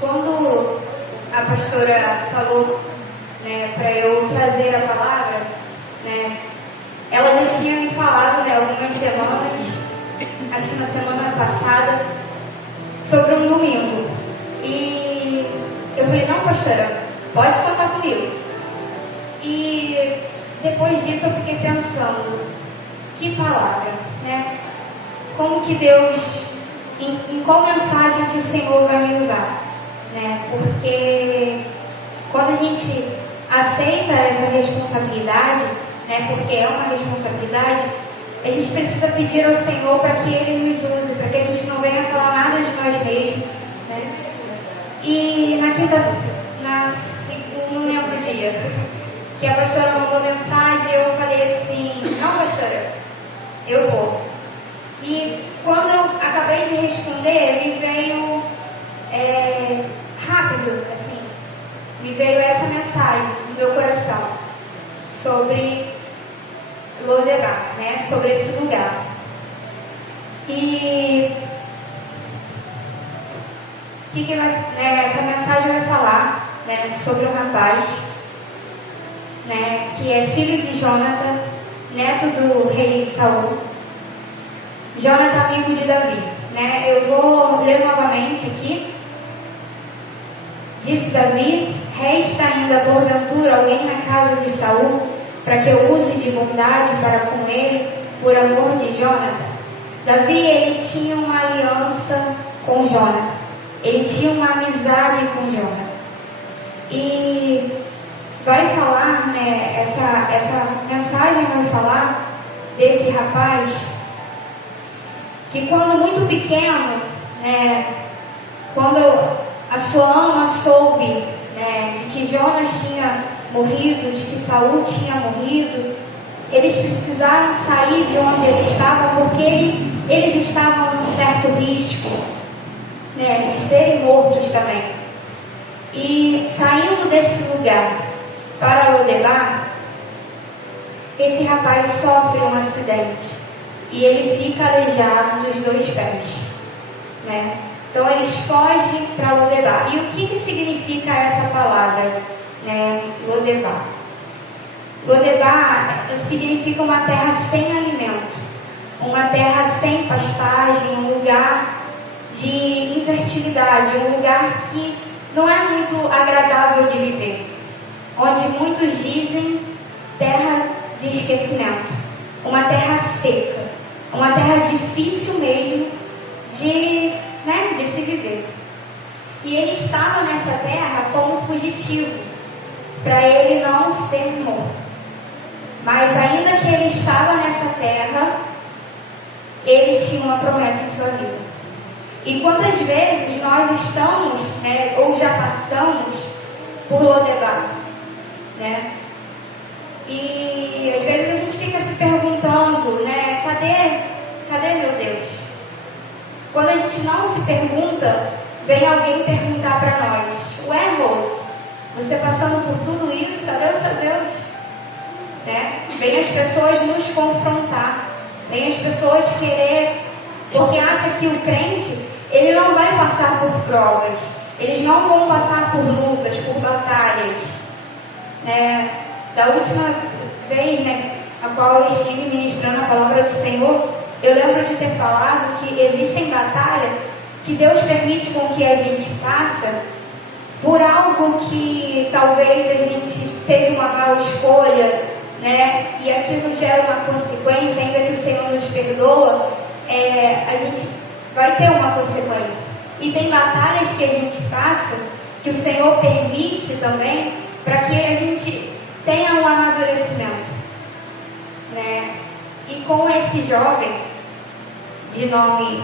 quando a pastora falou, né, para eu trazer a palavra, né, ela já tinha me falado, né, algumas semanas, acho que na semana passada, sobre um domingo. E eu falei, não, pastora, pode contar comigo. E depois disso eu fiquei pensando, que palavra, né? Como que Deus, em qual mensagem que o Senhor vai me usar, né? Porque quando a gente aceita essa responsabilidade, né? Porque é uma responsabilidade, a gente precisa pedir ao Senhor para que Ele nos use, para que a gente não venha falar nada de nós mesmos, né? E na não lembro o dia, que a pastora mandou mensagem, eu falei assim, não, pastora, eu vou. E quando eu acabei de responder, me veio rápido, assim, me veio essa mensagem no meu coração sobre Lodebar, né, sobre esse lugar. E essa mensagem vai falar, né, sobre um rapaz, né, que é filho de Jonathan, neto do rei Saul. Jonathan, amigo de Davi, né? Eu vou ler novamente aqui. Disse Davi: resta ainda porventura alguém na casa de Saul, para que eu use de bondade para com ele, por amor de Jonathan? Davi, ele tinha uma aliança com Jonathan, ele tinha uma amizade com Jonathan. E vai falar, né, essa mensagem vai falar desse rapaz que quando muito pequeno, né, quando a sua ama soube, né, de que Jonas tinha morrido, de que Saul tinha morrido, eles precisaram sair de onde ele estava, porque eles estavam num certo risco, né, de serem mortos também. E saindo desse lugar para Lodebar, esse rapaz sofre um acidente e ele fica aleijado dos 2 pés, né? Então eles fogem para Lodebar. E o que significa essa palavra, né? Lodebar. Lodebar significa uma terra sem alimento, uma terra sem pastagem, um lugar de infertilidade, um lugar que não é muito agradável de viver, onde muitos dizem terra de esquecimento, uma terra seca, uma terra difícil mesmo de se viver. E ele estava nessa terra como fugitivo, para ele não ser morto. Mas ainda que ele estava nessa terra, ele tinha uma promessa em sua vida. E quantas vezes nós estamos, né, ou já passamos por Lodebar, né? E às vezes a gente fica se perguntando, né, cadê meu Deus? Quando a gente não se pergunta, vem alguém perguntar para nós: ué, Rose, você passando por tudo isso, cadê o seu Deus? Né? Vem as pessoas nos confrontar, vem as pessoas querer, porque acha que o crente, ele não vai passar por provas, eles não vão passar por lutas, por batalhas, né? Da última vez, né, a qual eu estive ministrando a palavra do Senhor, eu lembro de ter falado que existem batalhas que Deus permite com que a gente passe por algo que talvez a gente teve uma má escolha, né, e aquilo gera uma consequência, ainda que o Senhor nos perdoa, a gente vai ter uma consequência. E tem batalhas que a gente passa, que o Senhor permite também, para que a gente tenha um amadurecimento, né? E com esse jovem, de nome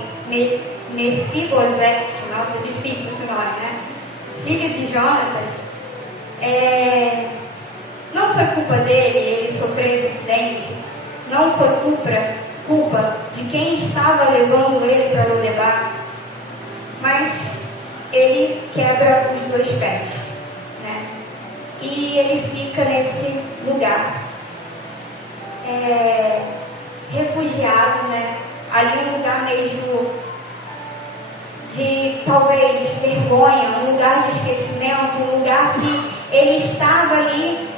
Mefibosete, nossa, difícil esse nome, né? Filho de Jonatas, não foi culpa dele, ele sofreu esse acidente, não foi culpa de quem estava levando ele para Lodebar, mas ele quebra os 2 pés, né? E ele fica nesse lugar, refugiado, né? Ali um lugar mesmo de talvez vergonha vergonha, um lugar de esquecimento, um lugar que ele estava ali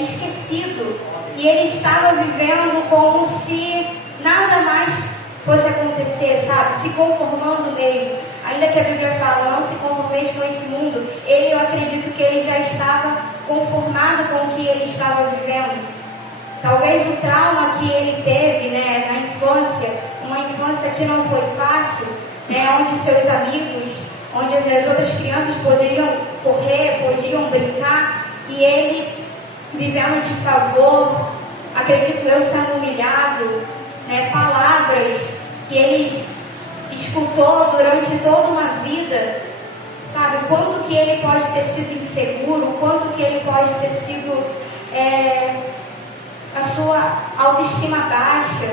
esquecido. E ele estava vivendo como se nada mais fosse acontecer, sabe? Se conformando mesmo. Ainda que a Bíblia fala, não se conformeis com esse mundo, eu acredito que ele já estava conformado com o que ele estava vivendo. Talvez o trauma que ele teve, né, na infância, uma infância que não foi fácil, né, onde seus amigos, onde as outras crianças poderiam correr, podiam brincar, e ele vivendo de favor, acredito eu, sendo humilhado, né, palavras que ele escutou durante toda uma vida, sabe, o quanto que ele pode ter sido inseguro, o quanto que ele pode ter sido a sua autoestima baixa,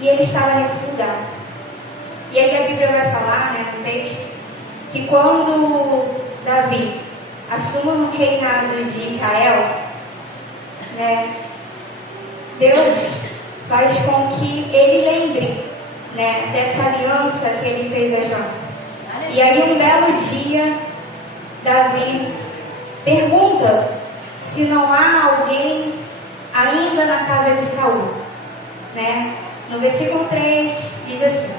e ele estava nesse lugar. E aí a Bíblia vai falar, né, no texto, que quando Davi assume o reinado de Israel, né, Deus faz com que ele lembre, né, dessa aliança que ele fez a Jó. E aí um belo dia, Davi pergunta se não há alguém ainda na casa de Saul, né? No versículo 3 diz assim: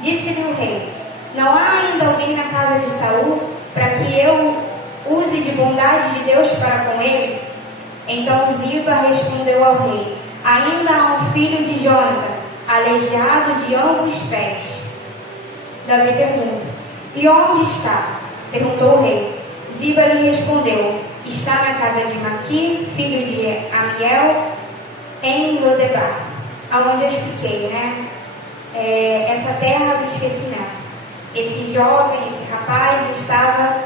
disse-lhe o rei, não há ainda alguém na casa de Saul para que eu use de bondade de Deus para com ele? Então Ziba respondeu ao rei, ainda há um filho de Jonatã, aleijado de ambos os pés. Davi pergunta, e onde está? Perguntou o rei. Ziba lhe respondeu, está na casa de Maqui, filho de Amiel, em Lodebar. Aonde eu expliquei, né? Essa terra do esquecimento. Esse jovem, esse rapaz estava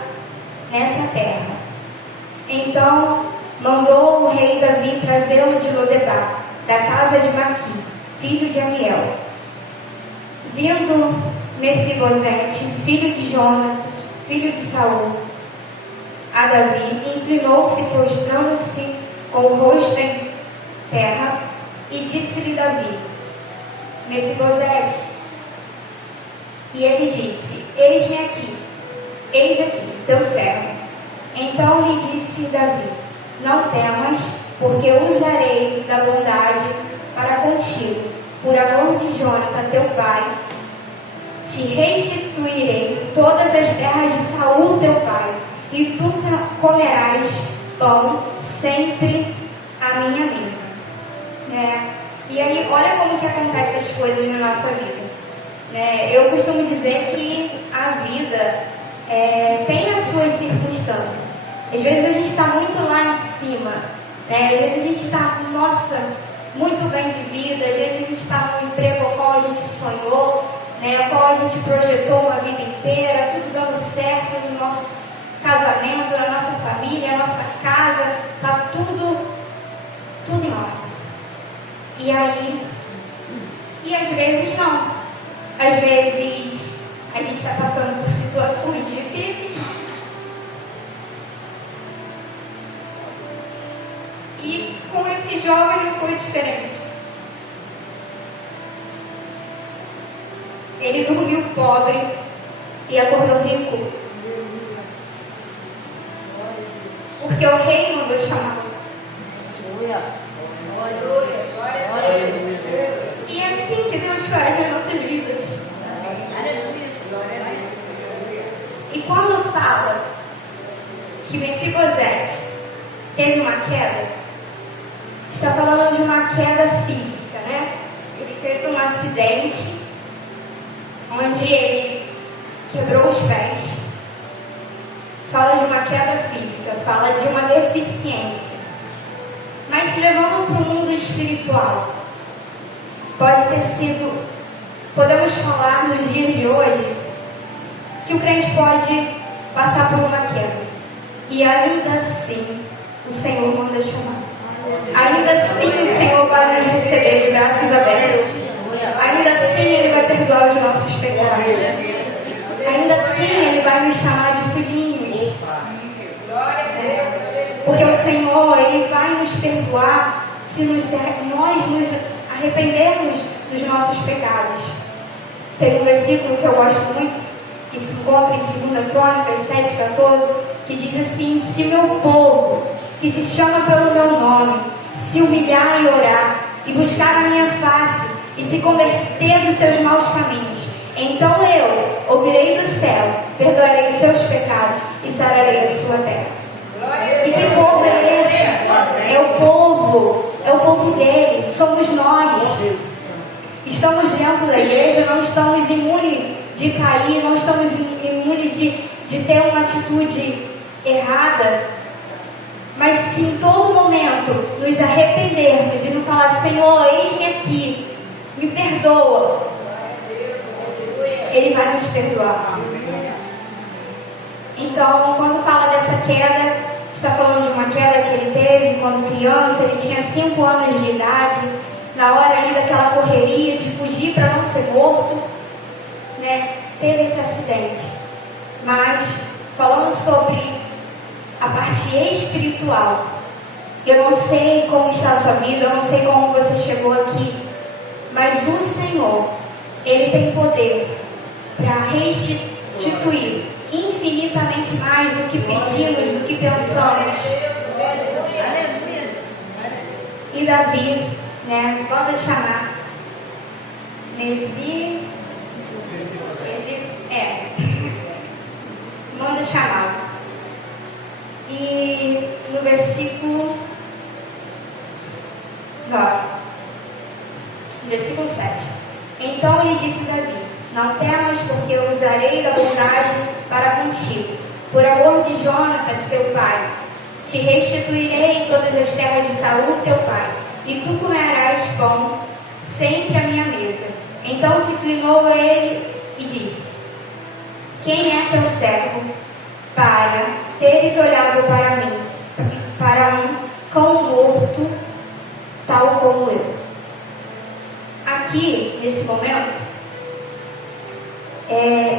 nessa terra. Então mandou o rei Davi trazê-lo de Lodebar, da casa de Maqui, filho de Amiel. Vindo Mefibosete, filho de Jonas, filho de Saul, a Davi, inclinou-se, prostrando-se com o rosto em terra, e disse-lhe Davi, Mefibosete. E ele disse, eis aqui, teu servo. Então lhe disse Davi, não temas, porque usarei da bondade para contigo, por amor de Jonatã teu pai, te restituirei todas as terras de Saul teu pai, e tu comerás pão sempre à minha mesa. Né? E aí, olha como que acontecem as coisas na nossa vida. Né? Eu costumo dizer que a vida tem as suas circunstâncias. Às vezes a gente está muito lá em cima, né? Às vezes a gente está, nossa, muito bem de vida, às vezes a gente está no emprego ao qual a gente sonhou, né? Ao qual a gente projetou uma vida inteira, tudo dando certo no nosso casamento, na nossa família, na nossa casa, está tudo em ordem. E aí, às vezes não. Às vezes a gente está passando por situações difíceis e com esse jovem não foi diferente. Ele dormiu pobre e acordou rico, porque o rei mandou chamá-lo. E é assim que Deus faz nas nossas vidas. E quando fala que Mefibosete teve uma queda, está falando de uma queda física, né? Ele teve um acidente onde ele quebrou os pés. Fala de uma queda física, fala de uma deficiência. Mas levando para o mundo espiritual, pode ter sido, podemos falar nos dias de hoje, que o crente pode passar por uma queda. E ainda assim, o Senhor manda chamar. Ainda assim, o Senhor vai nos receber de braços abertos. Ainda assim, Ele vai perdoar os nossos pecados. Ainda assim, Ele vai nos chamar de filhinhos. Porque o Senhor, Ele vai nos perdoar se nós nos arrependermos dos nossos pecados. Tem um versículo que eu gosto muito, que se encontra em 2 Crônicas 7,14, que diz assim: se o meu povo, que se chama pelo meu nome, se humilhar e orar, e buscar a minha face, e se converter dos seus maus caminhos, então eu ouvirei do céu, perdoarei os seus pecados e sararei a sua terra. E que povo é esse? É o povo dele, somos nós. Estamos dentro da igreja, não estamos imunes de cair, não estamos imunes de ter uma atitude errada. Mas se em todo momento nos arrependermos e não falar: Senhor, eis-me aqui, me perdoa, Ele vai nos perdoar. Então, quando fala dessa queda, está falando de uma queda que ele teve quando criança. Ele tinha 5 anos de idade, na hora ali daquela correria de fugir para não ser morto, né? Teve esse acidente. Mas, falando sobre a parte espiritual, eu não sei como está a sua vida, eu não sei como você chegou aqui, mas o Senhor, Ele tem poder para restituir infinitamente mais do que pedimos, do que pensamos. E Davi, né, pode chamar manda chamar. E no versículo 9, no versículo 7, então lhe disse Davi: não temas, porque eu usarei da bondade para contigo, por amor de Jonatas teu pai. Te restituirei em todas as terras de Saul teu pai, e tu comerás pão sempre à minha mesa. Então se inclinou ele e disse: quem é teu servo para teres olhado para mim, para um cão morto, tal como eu? Aqui, nesse momento,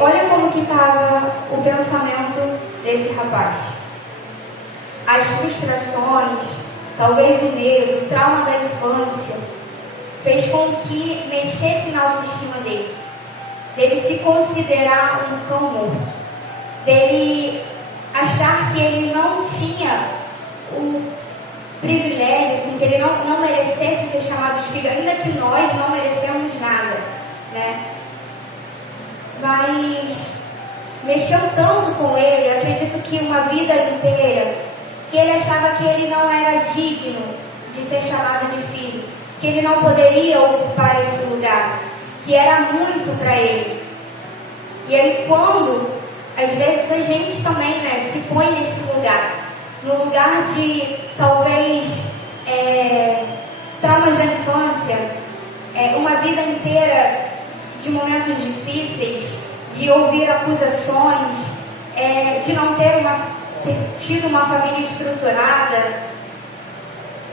olha como que estava o pensamento desse rapaz. As frustrações, talvez o medo, o trauma da infância, fez com que mexesse na autoestima dele. Dele se considerar um cão morto. Dele achar que ele não tinha o privilégio, assim, que ele não merecesse ser chamado de filho, ainda que nós não merecemos nada, né? Mas mexeu tanto com ele, eu acredito que uma vida inteira, que ele achava que ele não era digno de ser chamado de filho, que ele não poderia ocupar esse lugar, que era muito para ele. E aí quando, às vezes a gente também, né, se põe nesse lugar, no lugar de talvez traumas da infância, uma vida inteira de momentos difíceis, de ouvir acusações, de não ter tido uma família estruturada,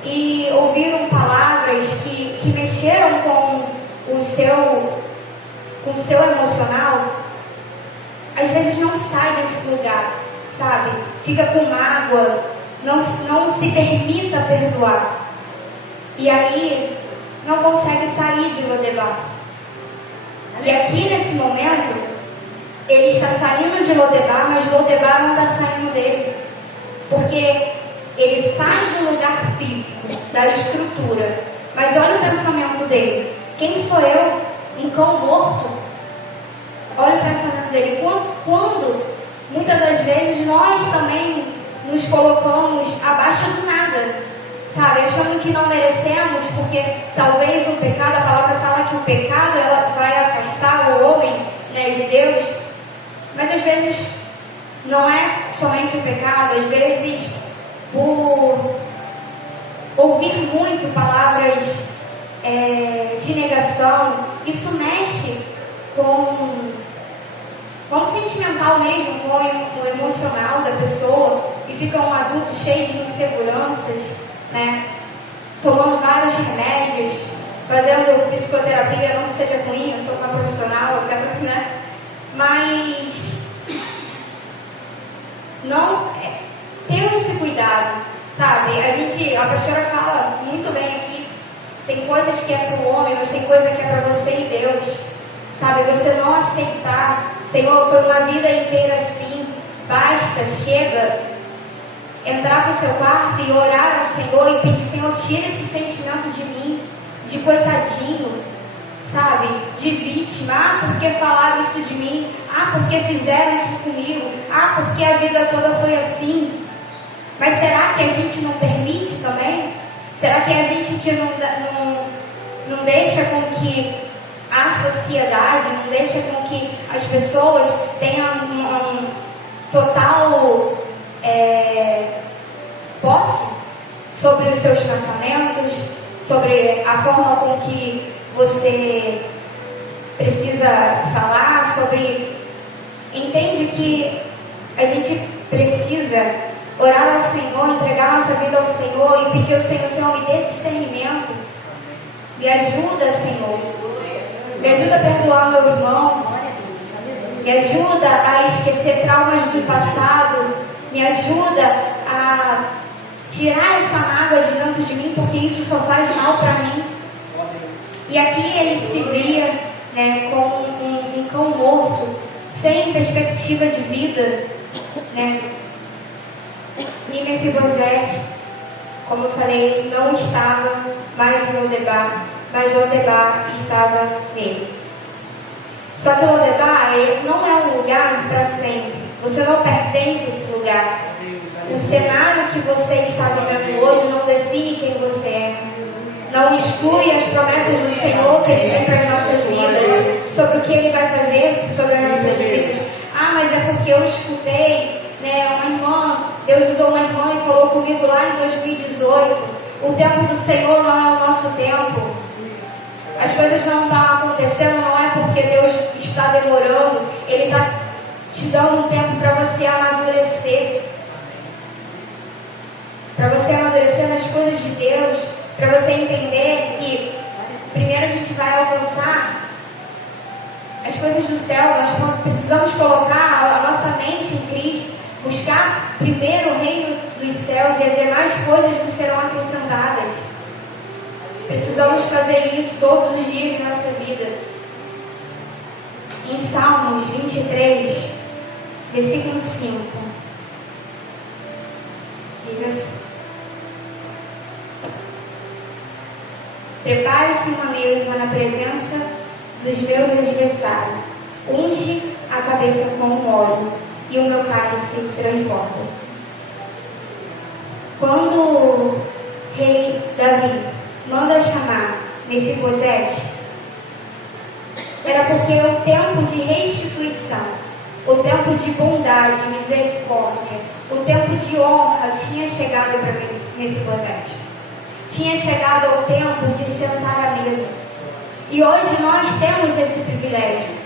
e ouviram palavras que mexeram com o seu emocional, às vezes não sai desse lugar, sabe? Fica com mágoa, não se permita perdoar. E aí não consegue sair de Lodebar. E aqui nesse momento, ele está saindo de Lodebar, mas Lodebar não está saindo dele. Porque ele sai do lugar físico, da estrutura. Mas olha o pensamento dele: quem sou eu? Um cão morto? Olha o pensamento dele. Quando muitas das vezes nós também nos colocamos abaixo do nada, sabe? Achando que não merecemos, porque talvez o pecado, a palavra fala que o pecado ela vai afastar o homem, né, de Deus. Mas às vezes não é somente o pecado, às vezes por ouvir muito palavras de negação, isso mexe com o sentimental mesmo, com o emocional da pessoa, e fica um adulto cheio de inseguranças, né? Tomando vários remédios, fazendo psicoterapia. Não que seja ruim, eu sou uma profissional, eu quero, né? Mas não tenha esse cuidado, sabe? A pastora fala muito bem aqui, tem coisas que é para o homem, mas tem coisa que é para você e Deus, sabe? Você não aceitar Senhor, foi uma vida inteira assim. Basta, chega, entrar para o seu quarto e orar ao Senhor e pedir: Senhor, tira esse sentimento de mim, de coitadinho, sabe? De vítima. Ah, porque falaram isso de mim? Ah, porque fizeram isso comigo? Ah, porque a vida toda foi assim? Mas será que a gente não permite também? Será que a gente que não deixa com que a sociedade, não deixa com que as pessoas tenham um total posse sobre os seus pensamentos, sobre a forma com que você precisa falar, sobre... Entende que a gente precisa orar ao Senhor, entregar nossa vida ao Senhor e pedir ao Senhor: Senhor, me dê discernimento, me ajuda, Senhor, me ajuda a perdoar meu irmão, me ajuda a esquecer traumas do passado, me ajuda a tirar essa mágoa de dentro de mim, porque isso só faz mal para mim. E aqui ele se via, né, como um cão morto, sem perspectiva de vida, né? E Mefibosete, como eu falei, não estava mais em Lodebar, mas Lodebar estava nele. Só que Lodebar não é um lugar para sempre. Você não pertence a esse lugar. O cenário que você está vivendo hoje não define quem você é. Não exclui as promessas do Senhor que Ele tem para as nossas vidas, sobre o que Ele vai fazer sobre as nossas vidas. Ah, mas é porque eu escutei, né, uma irmã, Deus usou uma irmã e falou comigo lá em 2018. O tempo do Senhor não é o nosso tempo. As coisas não estão acontecendo, não é porque Deus está demorando. Ele está te dando um tempo para você amadurecer. Para você amadurecer nas coisas de Deus. Para você entender que primeiro a gente vai alcançar as coisas do céu. Nós precisamos colocar a nossa mente em Cristo. Buscar primeiro o reino dos céus e as demais coisas nos serão acrescentadas. Precisamos fazer isso todos os dias da nossa vida. Em Salmos 23, versículo 5, diz assim: prepare-se uma mesa na presença dos meus adversários. Unge a cabeça com óleo e o meu cálice transborda. Quando o rei Davi manda chamar Mefibosete, era porque o tempo de restituição, o tempo de bondade, misericórdia, o tempo de honra tinha chegado para Mefibosete. Tinha chegado ao tempo de sentar à mesa. E hoje nós temos esse privilégio.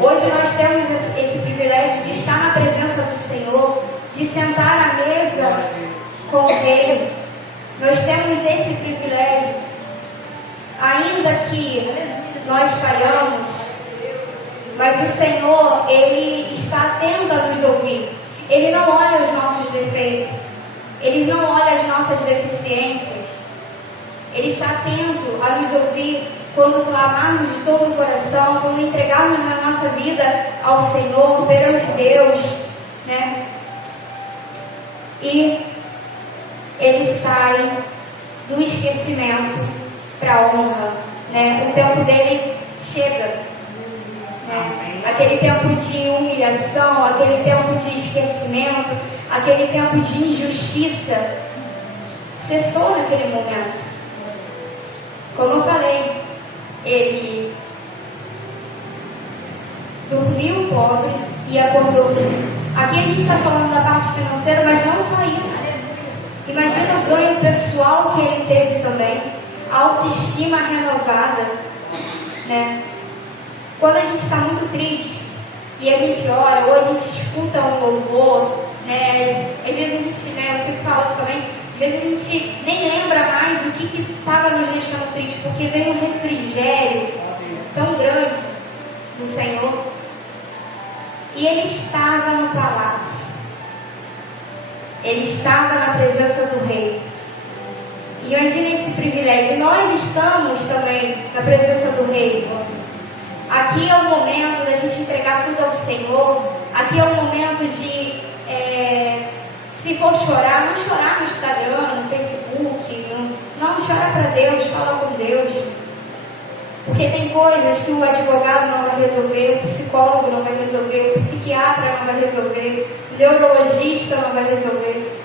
Hoje nós temos esse privilégio de estar na presença do Senhor, de sentar à mesa com o Rei. Nós temos esse privilégio. Ainda que nós falhamos, mas o Senhor, Ele está atento a nos ouvir. Ele não olha os nossos defeitos. Ele não olha as nossas deficiências. Ele está atento a nos ouvir quando clamarmos de todo o coração, quando entregarmos a nossa vida ao Senhor, perante Deus, né? E Ele sai do esquecimento para a honra, né? O tempo dele chega, né? Aquele tempo de humilhação, aquele tempo de esquecimento, aquele tempo de injustiça cessou naquele momento. Como eu falei, ele dormiu pobre e acordou rico. Aqui a gente está falando da parte financeira, mas não só isso. Imagina o ganho pessoal que ele teve também, a autoestima renovada, né? Quando a gente está muito triste e a gente ora, ou a gente escuta um louvor, né? Às vezes a gente, né, eu sempre falo isso também, às vezes a gente nem lembra mais o que estava nos deixando triste, porque vem um refrigério tão grande do Senhor. E ele estava no palácio. Ele estava na presença do rei. E imagine esse privilégio. Nós estamos também na presença do rei. Aqui é o momento da gente entregar tudo chorar, não chorar no Instagram, no Facebook, não chora para Deus, fala com Deus. Porque tem coisas que o advogado não vai resolver, o psicólogo não vai resolver, o psiquiatra não vai resolver, o neurologista não vai resolver,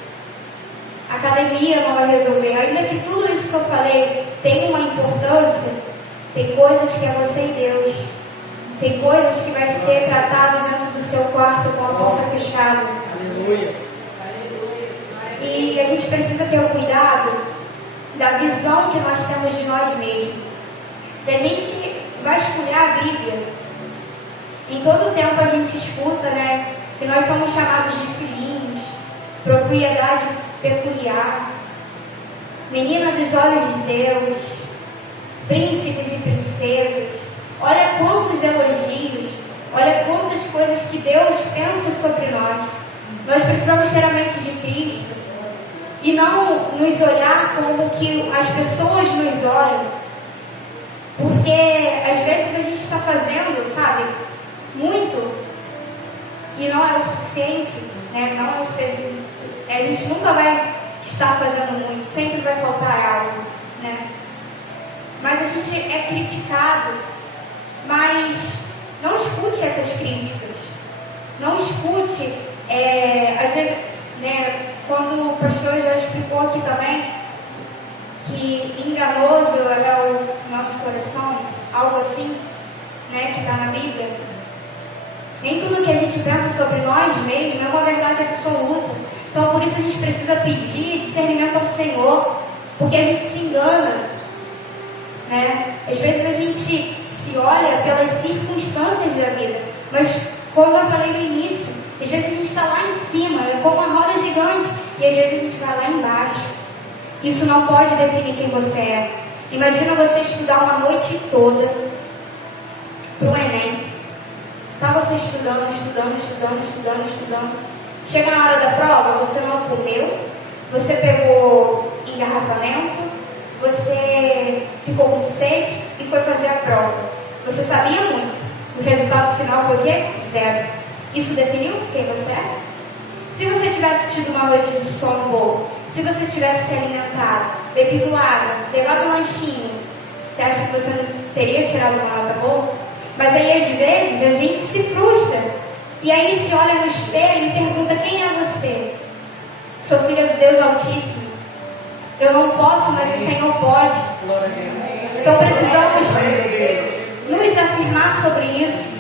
a academia não vai resolver. Ainda que tudo isso que eu falei tenha uma importância, tem coisas que é você e Deus. Tem coisas que vai ser tratado dentro do seu quarto com a porta fechada. Aleluia. E a gente precisa ter o cuidado da visão que nós temos de nós mesmos. Se a gente vasculhar a Bíblia, em todo o tempo a gente escuta, né, que nós somos chamados de filhinhos, propriedade peculiar, menina dos olhos de Deus, príncipes e princesas. Olha quantos elogios, olha quantas coisas que Deus pensa sobre nós. Nós precisamos ter a mente de Cristo e não nos olhar como que as pessoas nos olham. Porque às vezes a gente está fazendo, sabe, muito e não é o suficiente, né? Não é o suficiente. A gente nunca vai estar fazendo muito, sempre vai faltar algo, né? Mas a gente é criticado, mas não escute essas críticas. Não escute, às vezes, né, quando o pastor já explicou aqui também, que enganoso é o nosso coração, algo assim, né, que está na Bíblia. Nem tudo que a gente pensa sobre nós mesmos é uma verdade absoluta. Então, por isso a gente precisa pedir discernimento ao Senhor, porque a gente se engana, né? Às vezes a gente se olha pelas circunstâncias da vida, mas como eu falei no início, às vezes a gente está lá em cima, é como uma roda gigante, e às vezes a gente vai lá embaixo. Isso não pode definir quem você é. Imagina você estudar uma noite toda para o Enem. Está você estudando. Chega na hora da prova, você não comeu, você pegou engarrafamento, você ficou com sede e foi fazer a prova. Você sabia muito. O resultado final foi o quê? 0. Isso definiu quem você é? Se você tivesse tido uma noite de sono boa, se você tivesse se alimentado, bebido água, levado um lanchinho, você acha que você não teria tirado uma nota boa? Mas aí às vezes a gente se frustra. E aí se olha no espelho e pergunta: quem é você? Sou filha do Deus Altíssimo. Eu não posso, mas o Senhor pode. Então precisamos nos afirmar sobre isso.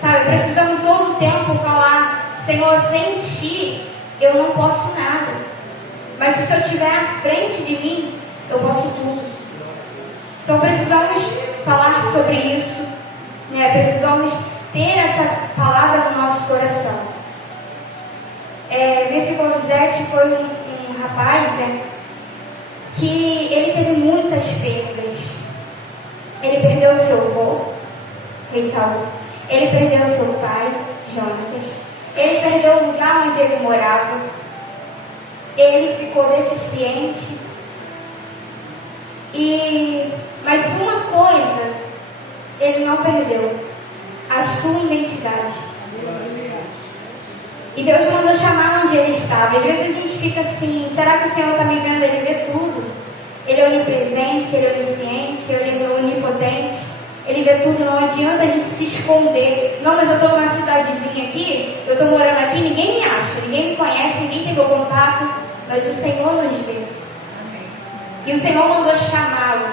Sabe, precisamos todo o tempo falar: Senhor, sem Ti eu não posso nada. Mas se o Senhor estiver à frente de mim, eu posso tudo. Então precisamos falar sobre isso, né? Precisamos ter essa palavra no nosso coração. Mefibosete foi um rapaz, né, que ele teve muitas perdas. Ele perdeu seu avô, rei Saul. Ele perdeu seu pai, Jonatas. Ele perdeu o lugar onde ele morava. Ele ficou deficiente. Mas uma coisa ele não perdeu: a sua identidade. E Deus mandou chamar onde ele estava. Às vezes a gente fica assim: será que o Senhor está me vendo? Ele vê tudo. Ele é onipresente, ele é onisciente, ele é onipotente. Ele vê tudo, não adianta a gente se esconder. Não, mas eu estou numa cidadezinha aqui, eu estou morando aqui, ninguém me acha, ninguém me conhece, ninguém tem meu contato. Mas o Senhor nos vê. E o Senhor mandou chamá-lo.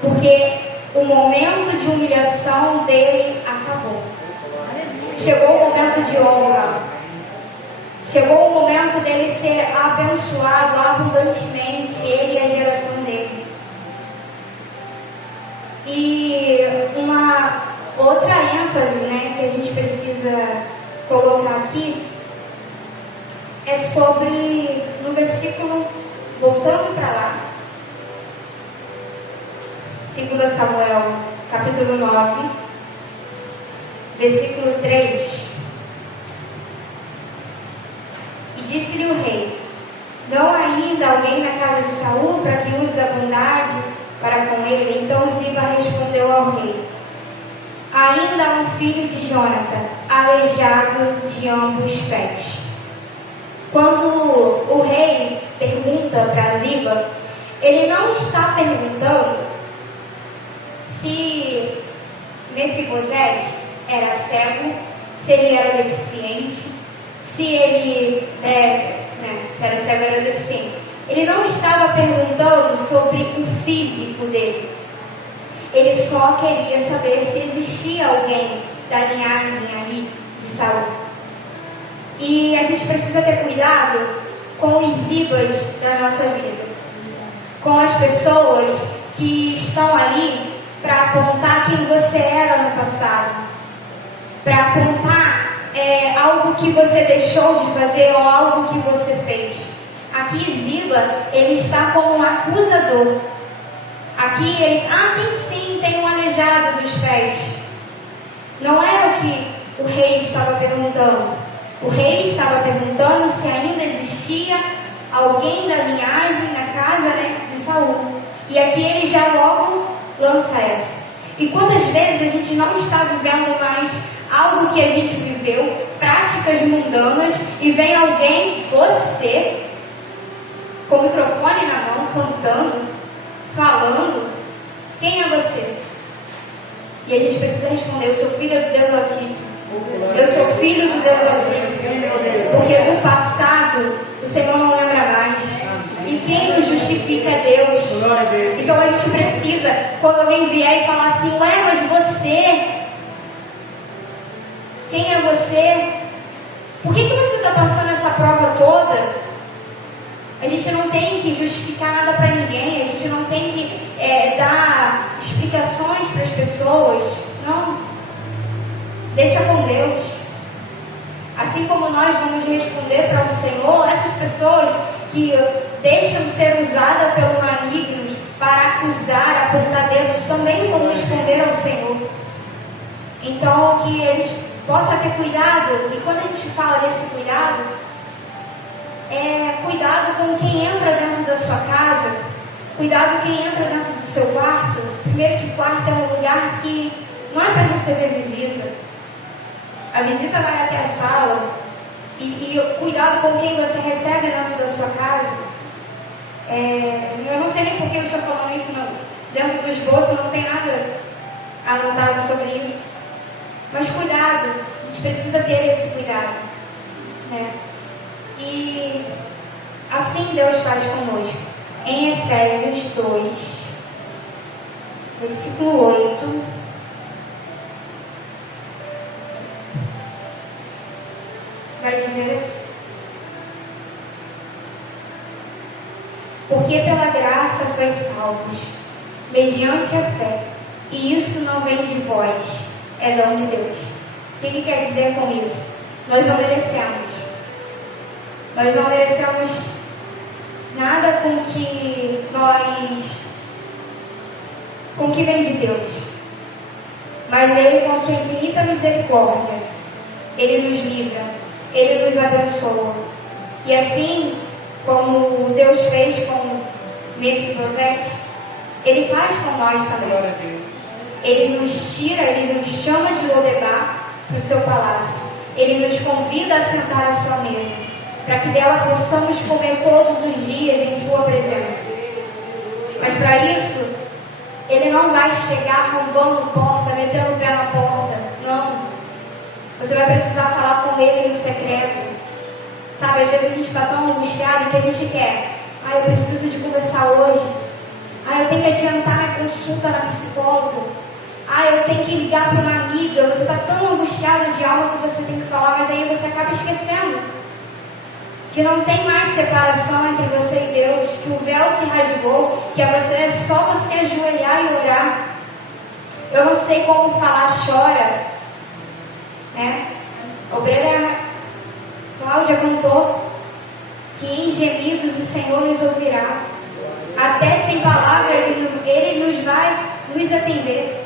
Porque o momento de humilhação dele acabou. Chegou o momento de honra. Chegou o momento dele ser abençoado abundantemente, ele e a geração dele. E uma outra ênfase, né, que a gente precisa colocar aqui é sobre, no versículo, voltando para lá, 2 Samuel, capítulo 9, versículo 3. E disse-lhe o rei: não há ainda alguém na casa de Saul para que use da bondade para com ele? Então Ziba respondeu ao rei: ainda há um filho de Jonathan, aleijado de ambos os pés. Quando o rei pergunta para Ziba, ele não está perguntando se Mefibosete era cego, se ele era deficiente, se era cego, era deficiente. Ele não estava perguntando sobre o físico dele. Ele só queria saber se existia alguém da linhagem ali de Saul. E a gente precisa ter cuidado com os Zibas da nossa vida, com as pessoas que estão ali para apontar quem você era no passado, para apontar algo que você deixou de fazer ou algo que você fez. Aqui Ziba, ele está como um acusador. Aqui ele, tem um aleijado dos pés. Não é o que o rei estava perguntando. O rei estava perguntando se ainda existia alguém da linhagem na casa de Saul. E aqui ele já logo lança essa. E quantas vezes a gente não está vivendo mais algo que a gente viveu, práticas mundanas, e vem alguém, você, com o microfone na mão, cantando, falando, quem é você? E a gente precisa responder, eu sou filha do Deus Altíssimo. Eu sou filho do Deus Altíssimo. Porque do passado, o Senhor não lembra mais. E quem nos justifica é Deus. Então a gente precisa, quando alguém vier e falar assim, ué, mas você, quem é você? Por que você está passando essa prova toda? A gente não tem que justificar nada para ninguém, a gente não tem que dar explicações para as pessoas. Não. Deixa com Deus. Assim como nós vamos responder para o Senhor, essas pessoas que deixam de ser usadas pelo maligno para acusar, apontar dedos, também vão responder ao Senhor. Então, que a gente possa ter cuidado, e quando a gente fala desse cuidado, cuidado com quem entra dentro da sua casa, cuidado quem entra dentro do seu quarto. Primeiro que quarto é um lugar que não é para receber visita. A visita vai até a sala. E cuidado com quem você recebe dentro da sua casa. Eu não sei nem por que eu estou falando isso, não. Dentro do esboço não tem nada anotado sobre isso. Mas cuidado, a gente precisa ter esse cuidado, né? E assim Deus faz conosco. Em Efésios 2, versículo 8, vai dizer assim: porque pela graça sois salvos, mediante a fé, e isso não vem de vós, é dom de Deus. O que ele quer dizer com isso? Nós não merecemos. Nós não merecemos nada com que vem de Deus. Mas Ele, com sua infinita misericórdia, Ele nos livra, Ele nos abençoa. E assim como Deus fez com Mefibosete, Ele faz com nós também. Ele nos tira, Ele nos chama de Lodebar para o seu palácio. Ele nos convida a sentar à sua mesa, para que dela possamos comer todos os dias em sua presença. Mas para isso, Ele não vai chegar arrombando porta, metendo o pé na porta. Não. Você vai precisar falar com Ele no secreto. Sabe, às vezes a gente está tão angustiado que a gente quer. Eu preciso de conversar hoje. Eu tenho que adiantar minha consulta na psicóloga. Eu tenho que ligar para uma amiga. Você está tão angustiado de algo que você tem que falar, mas aí você acaba esquecendo que não tem mais separação entre você e Deus, que o véu se rasgou, que é só você ajoelhar e orar. Eu não sei como falar chora, né? A obreira Cláudia cantou que em gemidos o Senhor nos ouvirá. Até sem palavra Ele nos vai nos atender.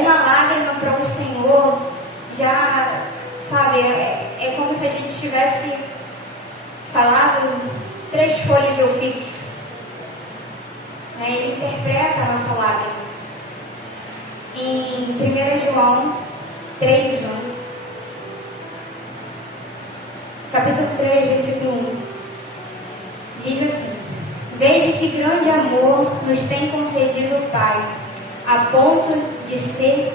Uma lágrima para o Senhor já, sabe, é como se a gente tivesse falado 3 folhas de ofício. Ele interpreta a nossa lágrima. Em 1 João 3:1, capítulo 3, versículo 1. Diz assim: Veja que grande amor nos tem concedido o Pai, a ponto de sermos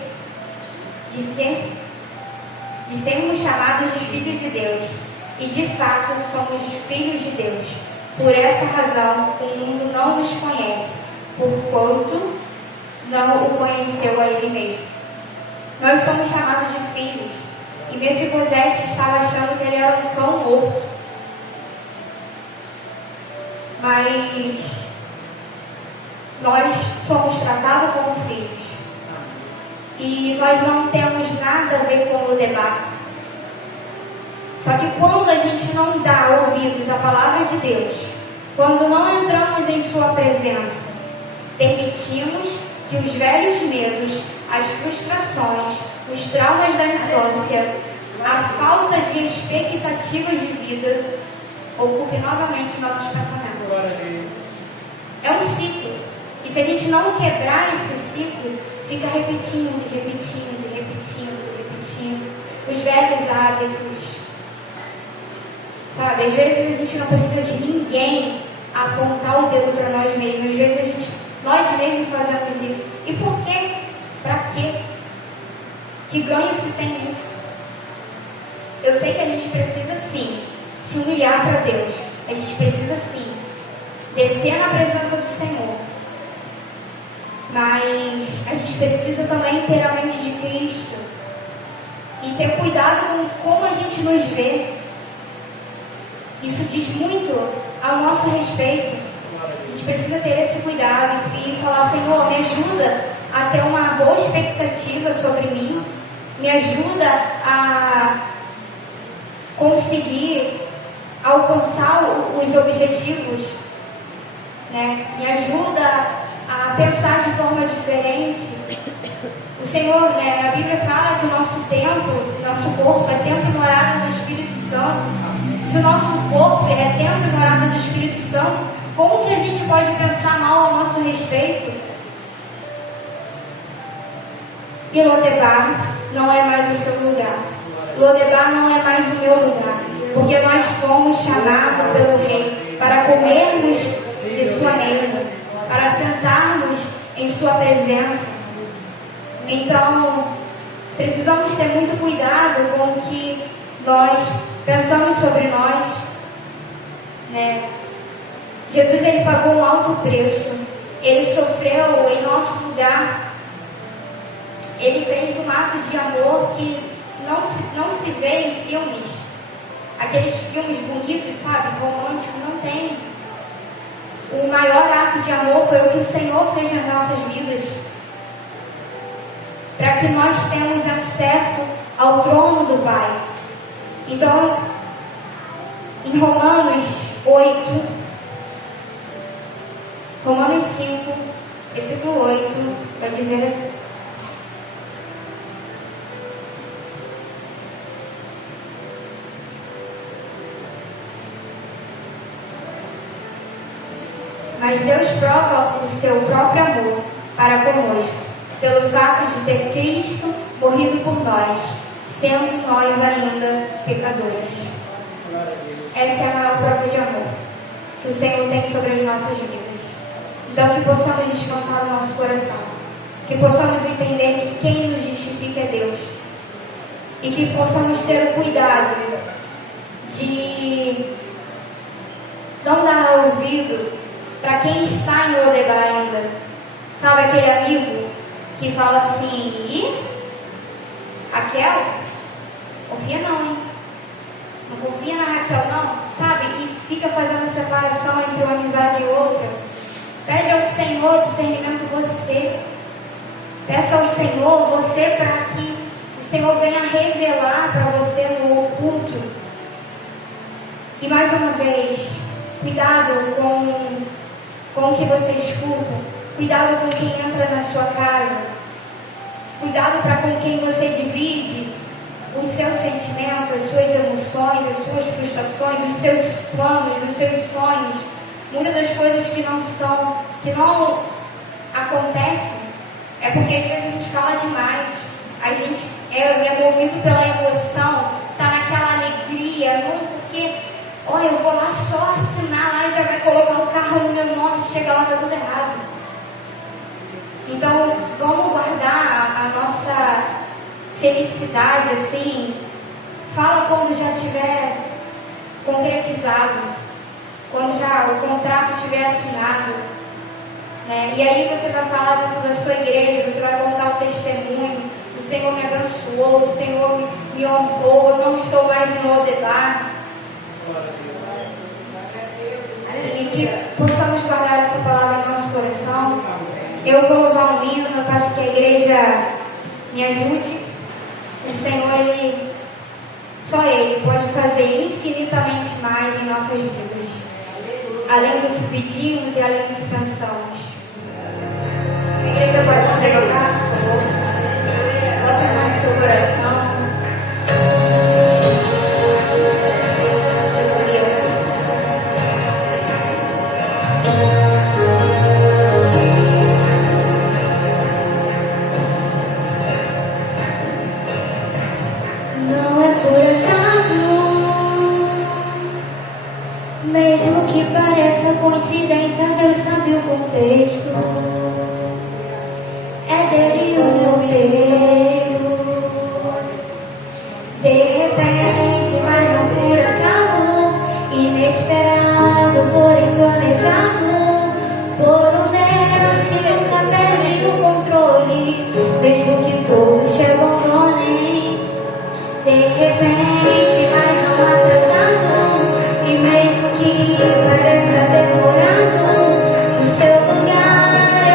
chamados de filhos de Deus. E de fato somos filhos de Deus. Por essa razão o mundo não nos conhece, porquanto não o conheceu a Ele mesmo. Nós somos chamados de filhos. E Mefibosete estava achando que ele era um cão morto. Mas nós somos tratados como filhos. E nós não temos nada a ver com o debate. Só que quando a gente não dá ouvidos à palavra de Deus, quando não entramos em sua presença, permitimos que os velhos medos, as frustrações, os traumas da infância, a falta de expectativas de vida ocupe novamente nossos pensamentos. É um ciclo. E se a gente não quebrar esse ciclo, fica repetindo. Os velhos hábitos. Sabe, às vezes a gente não precisa de ninguém apontar o dedo para nós mesmos. Às vezes nós mesmos fazemos isso. E por quê? Para quê? Que ganho se tem nisso? Eu sei que a gente precisa sim se humilhar para Deus. A gente precisa sim descer na presença do Senhor. Mas a gente precisa também ter a mente de Cristo. E ter cuidado com como a gente nos vê. Isso diz muito ao nosso respeito. A gente precisa ter esse cuidado e falar: Senhor, me ajuda a ter uma boa expectativa sobre mim. Me ajuda a conseguir alcançar os objetivos. Né? Me ajuda a pensar de forma diferente. O Senhor, né, na Bíblia fala que o nosso templo, nosso corpo é templo e morada do Espírito Santo. Se o nosso corpo é templo e morada do Espírito Santo, como que a gente pode pensar mal ao nosso respeito? E Lodebar não é mais o seu lugar. Lodebar não é mais o meu lugar. Porque nós fomos chamados pelo Rei para comermos de sua mesa, para sentarmos em sua presença. Então, precisamos ter muito cuidado com o que nós pensamos sobre nós, né? Jesus, ele pagou um alto preço. Ele sofreu em nosso lugar. Ele fez um ato de amor que não se vê em filmes. Aqueles filmes bonitos, sabe? Românticos, não tem. O maior ato de amor foi o que o Senhor fez nas nossas vidas. Para que nós tenhamos acesso ao trono do Pai. Então, em Romanos 5, versículo 8, vai dizer assim: Mas Deus prova o seu próprio amor para conosco, pelo fato de ter Cristo morrido por nós, sendo nós ainda pecadores. Essa é a maior prova de amor que o Senhor tem sobre as nossas vidas. Então, que possamos descansar no nosso coração, que possamos entender que quem nos justifica é Deus, e que possamos ter o cuidado de não dar ouvido para quem está em Lodebar ainda. Sabe aquele amigo que fala assim: Ih, Raquel, confia não, hein? Não confia na Raquel não, sabe? E fica fazendo separação entre uma amizade e outra. Pede ao Senhor discernimento você. Peça ao Senhor você para que o Senhor venha revelar para você no oculto. E mais uma vez, cuidado com o que você escuta. Cuidado com quem entra na sua casa. Cuidado para com quem você divide os seus sentimentos, as suas emoções, as suas frustrações, os seus planos, os seus sonhos. Muitas das coisas que não acontecem é porque às vezes a gente fala demais. A gente é movido pela emoção, está naquela alegria, porque eu vou lá só assinar lá e já vai colocar o carro no meu nome, chega lá, tá tudo errado. Então, vamos guardar a nossa felicidade assim. Fala quando já tiver concretizado, quando já o contrato estiver assinado, né? E aí você vai falar dentro da sua igreja, você vai contar o testemunho. O Senhor me abençoou, o Senhor me honrou, eu não estou mais em Lodebar. E que possamos guardar essa palavra no nosso coração. Eu vou louvar um hino, eu peço que a igreja me ajude. O Senhor, só Ele pode fazer infinitamente mais em nossas vidas, além do que pedimos e além do que pensamos. A igreja pode se levantar, por favor. Coloque a mão no seu coração. Não é por acaso, mesmo que pareça coincidência, Deus sabe o contexto. É dele o meu meio. De repente, mas não por acaso, inesperado, porém planejado, por um Deus que nunca perde o controle, mesmo que todos te abandonem. De repente, mas não atrasado, e mesmo que pareça demorado, o seu lugar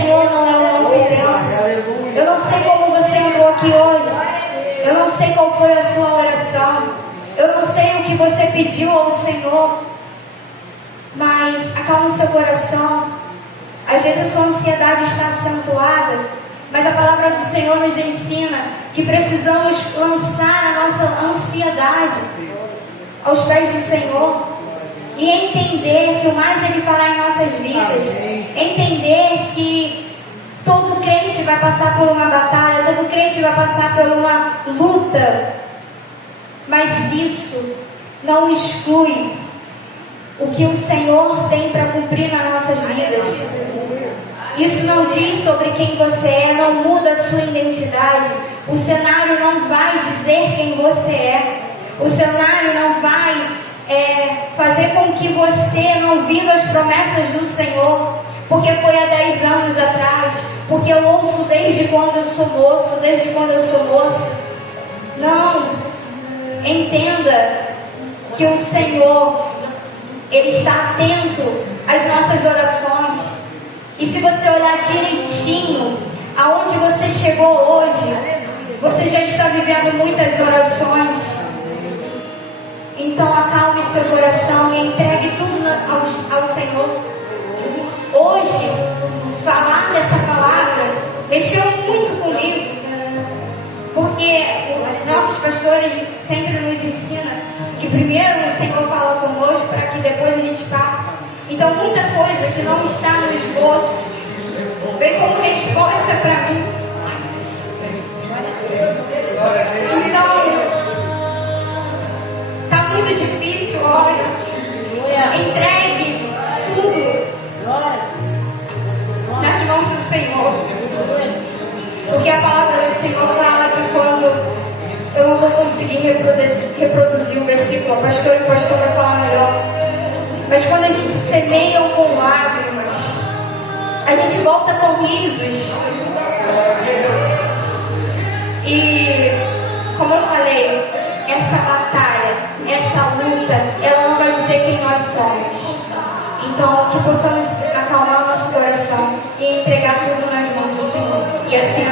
Senhor não é o nosso tempo. Eu não sei como você entrou aqui hoje. Eu não sei qual foi a sua oração. Eu não sei o que você pediu ao Senhor. Mas acalme seu coração. Às vezes a sua ansiedade está acentuada, mas a palavra do Senhor nos ensina que precisamos lançar a nossa ansiedade aos pés do Senhor e entender que o mais Ele fará em nossas vidas. Entender que todo crente vai passar por uma batalha, todo crente vai passar por uma luta, mas isso não exclui o que o Senhor tem para cumprir nas nossas vidas. Isso não diz sobre quem você é, não muda a sua identidade. O cenário não vai dizer quem você é. O cenário não vai fazer com que você não viva as promessas do Senhor, porque foi há 10 anos atrás, porque eu ouço desde quando eu sou moço, desde quando eu sou moça. Não. Entenda que o Senhor, Ele está atento às nossas orações. E se você olhar direitinho aonde você chegou hoje, você já está vivendo muitas orações. Então acalme seu coração e entregue tudo ao Senhor. Hoje, falar dessa palavra mexeu muito comigo, porque nossos pastores sempre nos ensinam que primeiro o Senhor fala conosco para que depois a gente passe. Então muita coisa que não está no esboço vem como resposta para mim. Então, está muito difícil, olha. Entregue tudo nas mãos do Senhor. Porque a palavra do Senhor fala que quando eu não vou conseguir reproduzir o versículo, o pastor vai falar melhor. Mas quando a gente semeia com lágrimas, a gente volta com risos. E, como eu falei, essa batalha, essa luta, ela não vai dizer quem nós somos. Então, que possamos acalmar o nosso coração e entregar tudo nas mãos do Senhor. E assim